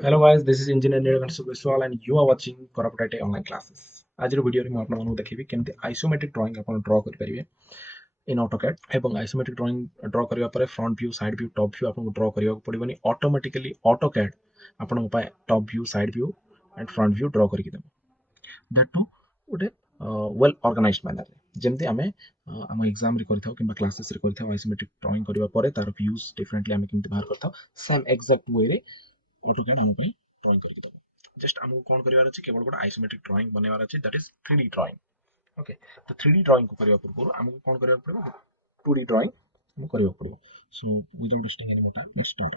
Hello guys, this is Engineer Biswal and you are watching Koraputiti online classes. आज video रे आपण मानू देखिबी केमते isometric drawing आपण draw कर परिबे इन AutoCAD एवं आइसोमेट्रिक ड्राइंग ड्रा करिया परे front view side view top view आपन ड्रा करिया पड़िबनी ऑटोमेटिकली AutoCAD आपण पाए top view side view and front view draw करके देबो दैट टू गोटे वेल ऑर्गेनाइज्ड मैनर जेमते आमे हम एग्जाम रे करथाव किबा क्लासेस रे करथाव आइसोमेट्रिक ड्राइंग करिया परे तार व्यूज डिफरेंटली आमे केमते बाहर करथाव सेम एग्जैक्ट वे रे AutoCAD हम पे ड्राइंग करके दबो जस्ट हमको कौन करिवार अछि केवल गोटे आइसोमेट्रिक ड्राइंग बनेवार अछि that is 3D drawing okay तो 3D ड्राइंग को करबा पूर्व हमको कौन करबा पड़बो 2D ड्राइंग हम करबा पड़बो so without wasting any more time let's start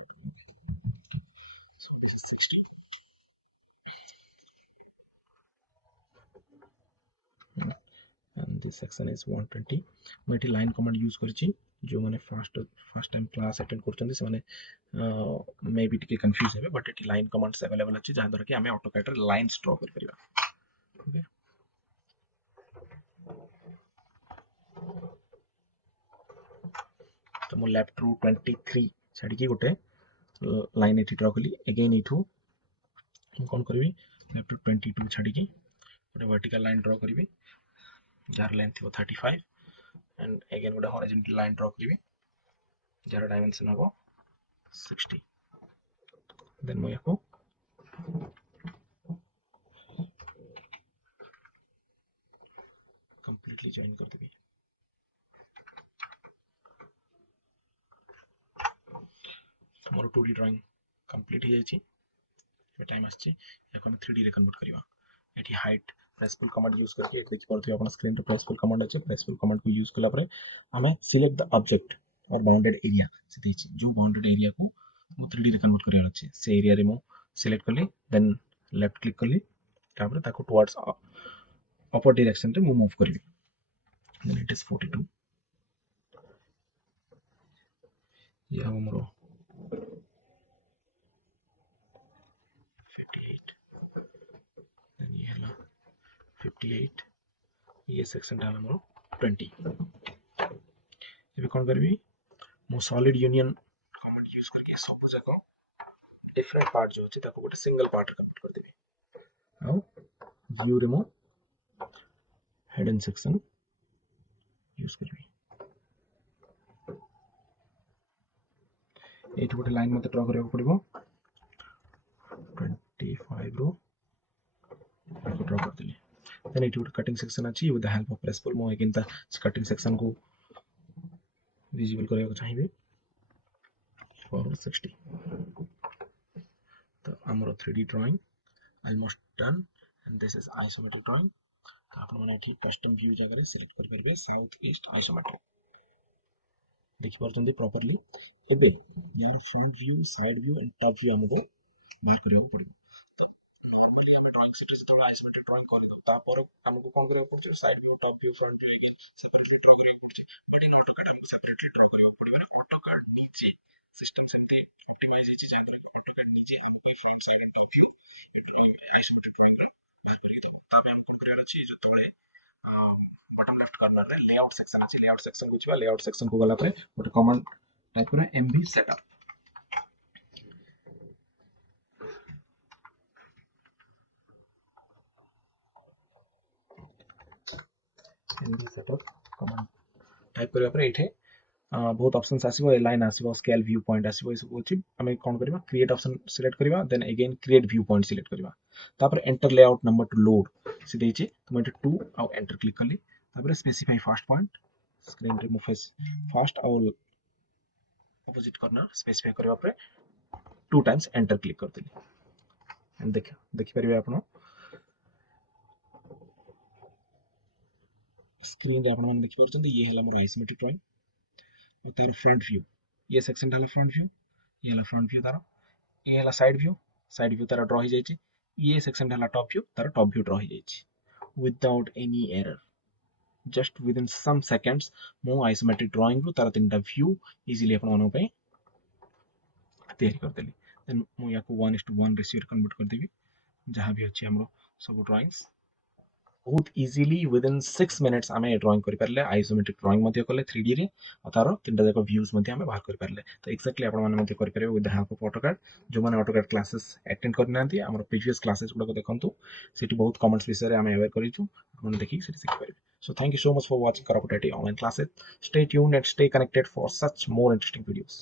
so this is 16 and this section is 120 मैं एठी लाइन कमांड यूज करछि जो माने फर्स्ट टाइम क्लास अटेंड करछन से माने मे बी टिके कंफ्यूज हेबे बट एठी लाइन कमांड्स अवेलेबल अछि जहां द्वारा कि हमें AutoCAD रे लाइन्स ड्रा कर परिबा ओके तो मो लेफ्ट रू 23 छाडी की गोटे लाइन एठी ड्रा कली अगेन इथु हम कोन करबी लेफ्ट रू 22 छाडी की गोटे वर्टिकल लाइन ड्रा करबी जार लेंथ थियो 35 एंड अगेन गोटे हॉरिजॉन्टल लाइन ड्रा करबी जार डायमेंशन हो 60 देन मो याको कंप्लीटली जॉइन कर देबी मोर 2D ड्राइंग कंप्लीट हो जायछि ए टाइम आछि याको हम 3D रे कन्वर्ट करिवा एठी हाइट प्रेसफुल कमांड यूज करके एठी देखि परथि अपन स्क्रीन रे प्रेसफुल कमांड अछि प्रेसफुल कमांड को यूज कला परे हमें सिलेक्ट द ऑब्जेक्ट और बाउंडेड एरिया से देछि जो बाउंडेड एरिया को मो 3D रे कन्वर्ट करिया अछि से एरिया रे मो सिलेक्ट करली देन लेफ्ट क्लिक करली तापर ताको टुवर्ड्स अपर डायरेक्शन रे मूव करबी देन इट इज 42 या हमरो 58 देन ये हला 58 ये सेक्शन डाला हमरो 20 एबे कोन करबी मो सॉलिड यूनियन कमांड यूज करके सब जगह डिफरेंट पार्ट जो अछि ताको गोटे सिंगल पार्ट रे कन्वर्ट कर देबी आउ व्यू रे मो हिडन सेक्शन यूज करबी एठी गोटे लाइन मते ड्रा करबा पड़िबो 25 रो को ड्रा कर देली देन एठी गोटे कटिंग सेक्शन अछि विद द हेल्प ऑफ प्रेसफुल मो अगेन द कटिंग सेक्शन को विजिबल करबा चाहिबे फॉर 60 तो हमरो 3D drawing almost done and this is isometric drawing आपण माने एठी कस्टम व्यू जगह सिलेक्ट कर परबे साउथ ईस्ट आइसोमेट्रिक देखि परछंती प्रॉपर्ली एबे यार front view side view and top view हमको बाहर करबा पड़िबो तो नॉर्मली हमें ड्राइंग शीट से थोड़ा आइसोमेट्रिक ड्राइंग कर दो तापर हमको कोन करबा पड़छ side view top view front view again separately draw करबा पड़छ बट इन AutoCAD हमको सेपरेटली ड्रा करबा पड़िबो ना AutoCAD नीचे सिस्टम सेमती ऑप्टिमाइज है जहां तक AutoCAD नीचे हमको front side and top view drawing isometric drawing बाहर करके दो तबे हम कोन करबा अछि जो तळे बॉटम लेफ्ट कॉर्नर रे लेआउट सेक्शन अछि लेआउट सेक्शन को छिबा लेआउट सेक्शन को गला परे गोटे कमांड टाइप करा MV setup MV setup command type करिया परे एठे बहुत ऑप्शंस आसीबो लाइन आसीबो स्केल व्यू पॉइंट आसीबो सब अछि हमें कोन करबा क्रिएट ऑप्शन सिलेक्ट करबा then again create view point select करबा तापर enter layout number two load से देछि तो मैं 2 आ एंटर क्लिक करली तापर स्पेसिफाई फर्स्ट पॉइंट स्क्रीन रे मो फेस फर्स्ट और अपोजिट कॉर्नर स्पेसिफाई करबा परे 2 टाइम्स एंटर क्लिक कर देली एंड देखि परिबे आपण स्क्रीन रे आपण माने देखि परछन ये हला मोर आइसोमेट्रिक ड्राइंग तार फ्रंट व्यू ये सेक्शन डाला फ्रंट व्यू ये हला फ्रंट व्यू तार ये हला साइड व्यू तार ड्रा हो जायछि ये सेक्शन डाला टॉप व्यू तार टॉप व्यू ड्रा हो जायछि without any error just within some seconds मो आइसोमेट्रिक ड्राइंग रो तार तीनटा व्यू इजीली आपण मानो पे तैयारी कर देली देन मो याको 1:1 रेशियो कन्वर्ट कर देबी जहां भी अछि हमरो सब ड्राइंग्स बहुत इजिली विदिन 6 मिनिट्स आम ड्रॉइंग करें आइसोमेट्रिक ड्रॉइंग रे 3D रे और तार 3टा जाक व्यूज आम बाहर करें। तो एक्जाक्टली आपने with the help of AutoCAD. जो मैंने ऑटोकैड क्लासेस अटेंड करना आम प्रीवियस क्लासेस गुड़ाक देखो सीटी बहुत कमेंट्स विषय में अवेयर कर देखिए शिखिपारे। So thank you so much for watching Koraputiti online classes. Stay tuned and stay connected for such more interesting videos.